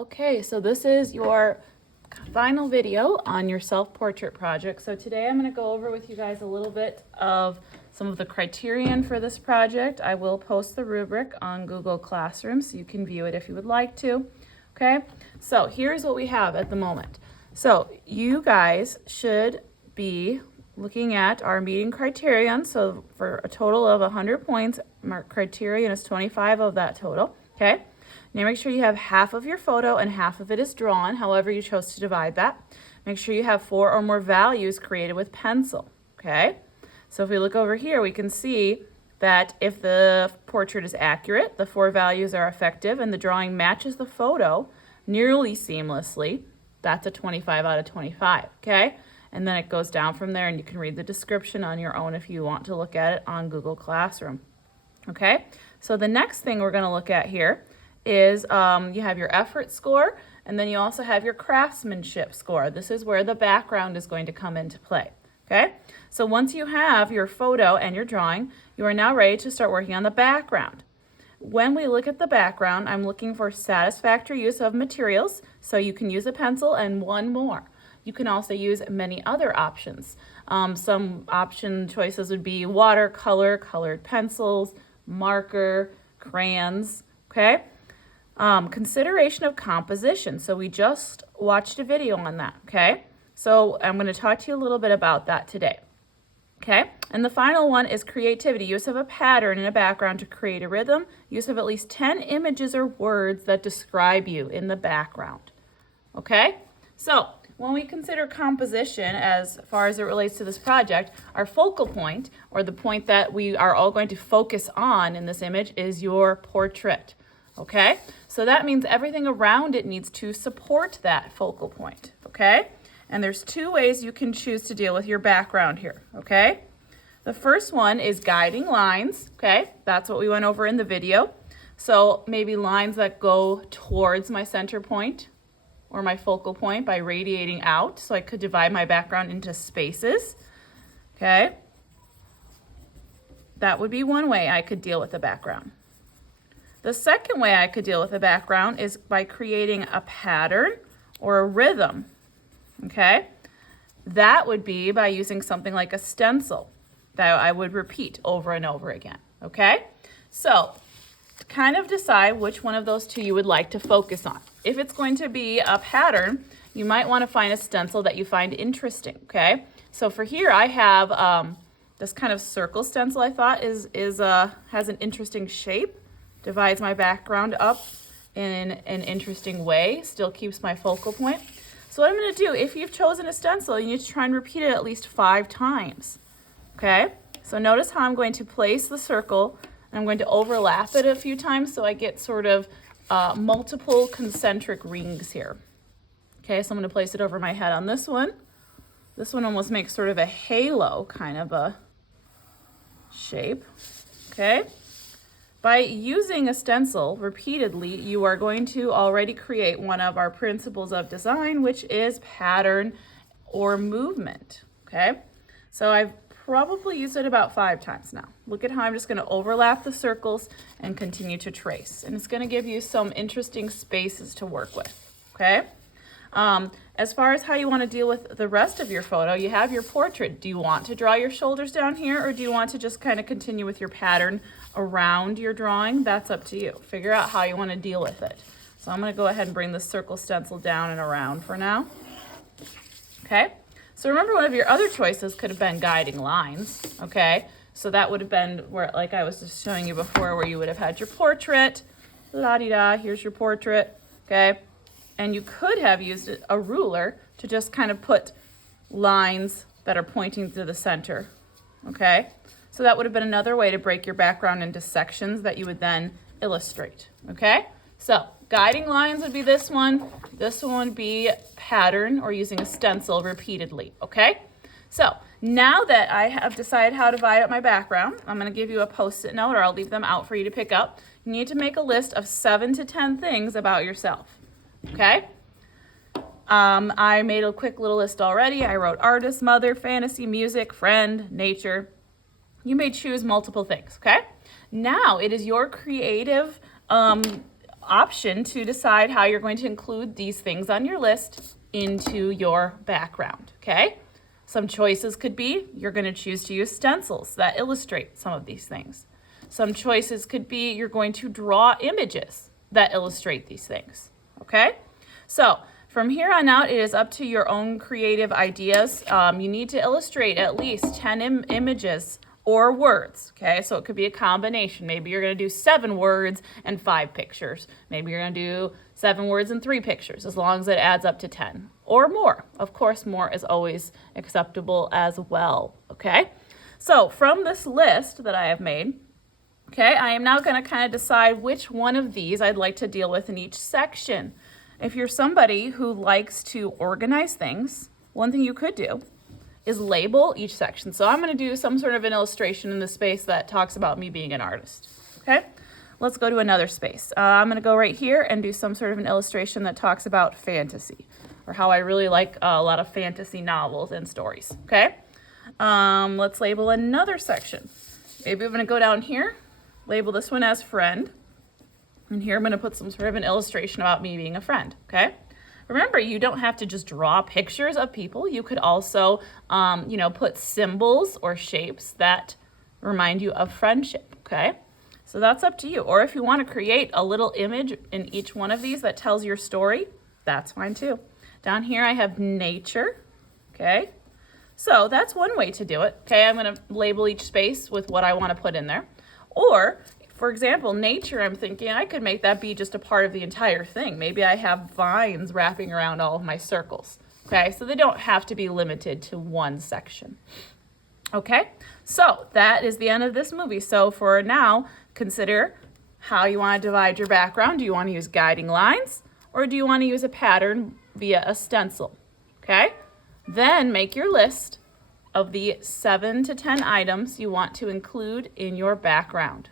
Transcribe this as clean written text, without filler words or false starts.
Okay, so this is your final video on your self-portrait project. So today I'm going to go over with you guys a little bit of some of the criterion for this project. I will post the rubric on Google Classroom so you can view it if you would like to. Okay, so here's what we have at the moment. So you guys should be looking at our meeting criterion. So for a total of 100 points, our criterion is 25 of that total. Okay. Now make sure you have half of your photo and half of it is drawn, however you chose to divide that. Make sure you have 4 or more values created with pencil, okay? So if we look over here, we can see that if the portrait is accurate, the 4 values are effective, and the drawing matches the photo nearly seamlessly, that's a 25 out of 25, okay? And then it goes down from there, and you can read the description on your own if you want to look at it on Google Classroom, okay? So the next thing we're going to look at here is you have your effort score, and then you also have your craftsmanship score. This is where the background is going to come into play. Okay, so once you have your photo and your drawing, you are now ready to start working on the background. When we look at the background, I'm looking for satisfactory use of materials, so you can use a pencil and one more. You can also use many other options. Some option choices would be watercolor, colored pencils, marker, crayons, okay? Consideration of composition. So we just watched a video on that, okay? So I'm going to talk to you a little bit about that today, okay? And the final one is creativity, use of a pattern in a background to create a rhythm, use of at least 10 images or words that describe you in the background, okay? So when we consider composition as far as it relates to this project, our focal point, or the point that we are all going to focus on in this image, is your portrait. Okay, so that means everything around it needs to support that focal point, okay? And there's 2 ways you can choose to deal with your background here, okay? The first one is guiding lines, okay? That's what we went over in the video. So maybe lines that go towards my center point or my focal point by radiating out, so I could divide my background into spaces, okay? That would be one way I could deal with the background. The second way I could deal with a background is by creating a pattern or a rhythm, okay? That would be by using something like a stencil that I would repeat over and over again, okay? So to kind of decide which one of those 2 you would like to focus on. If it's going to be a pattern, you might want to find a stencil that you find interesting, okay? So for here I have this kind of circle stencil I thought has an interesting shape. Divides my background up in an interesting way, still keeps my focal point. So what I'm going to do, if you've chosen a stencil, you need to try and repeat it at least 5 times. Okay? So notice how I'm going to place the circle, and I'm going to overlap it a few times so I get sort of multiple concentric rings here. Okay, so I'm going to place it over my head on this one. This one almost makes sort of a halo kind of a shape. Okay? By using a stencil repeatedly, you are going to already create one of our principles of design, which is pattern or movement, okay? So I've probably used it about 5 times now. Look at how I'm just going to overlap the circles and continue to trace. And it's going to give you some interesting spaces to work with, okay? As far as how you want to deal with the rest of your photo, you have your portrait. Do you want to draw your shoulders down here, or do you want to just kind of continue with your pattern around your drawing? That's up to you. Figure out how you want to deal with it. So I'm going to go ahead and bring the circle stencil down and around for now. Okay, so remember, one of your other choices could have been guiding lines, okay? So that would have been where, like I was just showing you before, where you would have had your portrait, la-di-da, here's your portrait, okay? And you could have used a ruler to just kind of put lines that are pointing to the center, okay? So that would have been another way to break your background into sections that you would then illustrate, okay? So guiding lines would be this one. This one would be pattern or using a stencil repeatedly, okay? So now that I have decided how to divide up my background, I'm going to give you a Post-it note, or I'll leave them out for you to pick up. You need to make a list of 7 to 10 things about yourself. Okay, I made a quick little list already. I wrote artist, mother, fantasy, music, friend, nature. You may choose multiple things, okay? Now it is your creative option to decide how you're going to include these things on your list into your background, okay? Some choices could be you're going to choose to use stencils that illustrate some of these things. Some choices could be you're going to draw images that illustrate these things, okay? So from here on out, it is up to your own creative ideas. You need to illustrate at least 10 images or words, okay? So it could be a combination. Maybe you're going to do 7 words and 5 pictures. Maybe you're going to do 7 words and 3 pictures, as long as it adds up to 10 or more. Of course, more is always acceptable as well, okay? So from this list that I have made, okay, I am now going to kind of decide which one of these I'd like to deal with in each section. If you're somebody who likes to organize things, one thing you could do is label each section. So I'm going to do some sort of an illustration in the space that talks about me being an artist. Okay, let's go to another space. I'm going to go right here and do some sort of an illustration that talks about fantasy, or how I really like a lot of fantasy novels and stories. Okay, let's label another section. Maybe I'm going to go down here, label this one as friend, and here I'm going to put some sort of an illustration about me being a friend. Okay. Remember, you don't have to just draw pictures of people. You could also, put symbols or shapes that remind you of friendship, okay? So that's up to you. Or if you want to create a little image in each one of these that tells your story, that's fine too. Down here I have nature, okay? So that's one way to do it, okay? I'm going to label each space with what I want to put in there. Or, for example, nature, I'm thinking I could make that be just a part of the entire thing. Maybe I have vines wrapping around all of my circles. Okay, so they don't have to be limited to one section. Okay, so that is the end of this movie. So for now, consider how you want to divide your background. Do you want to use guiding lines, or do you want to use a pattern via a stencil? Okay, then make your list of the 7 to 10 items you want to include in your background.